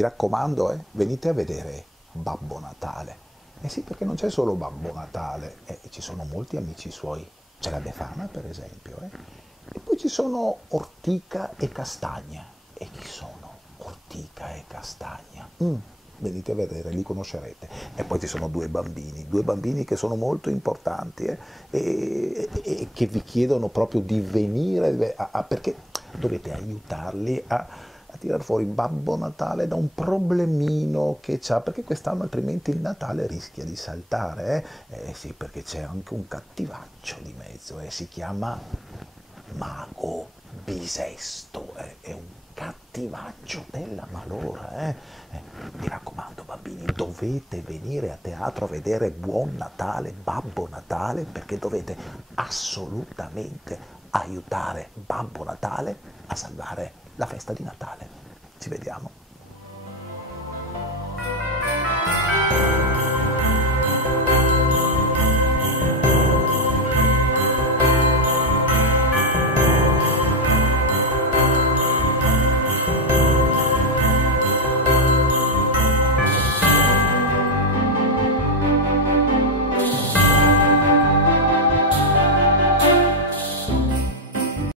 mi raccomando, venite a vedere Babbo Natale. Eh sì, perché non c'è solo Babbo Natale, ci sono molti amici suoi. C'è la Befana, per esempio, E poi ci sono Ortica e Castagna. E chi sono Ortica e Castagna? Venite a vedere, li conoscerete. E poi ci sono due bambini che sono molto importanti e che vi chiedono proprio di venire, perché dovete aiutarli a tirar fuori Babbo Natale da un problemino che c'ha, perché quest'anno altrimenti il Natale rischia di saltare, sì, perché c'è anche un cattivaccio di mezzo, si chiama Mago Bisesto, è un cattivaccio della malora, Mi raccomando bambini, dovete venire a teatro a vedere Buon Natale, Babbo Natale, perché dovete assolutamente aiutare Babbo Natale a salvare la festa di Natale. Ci vediamo.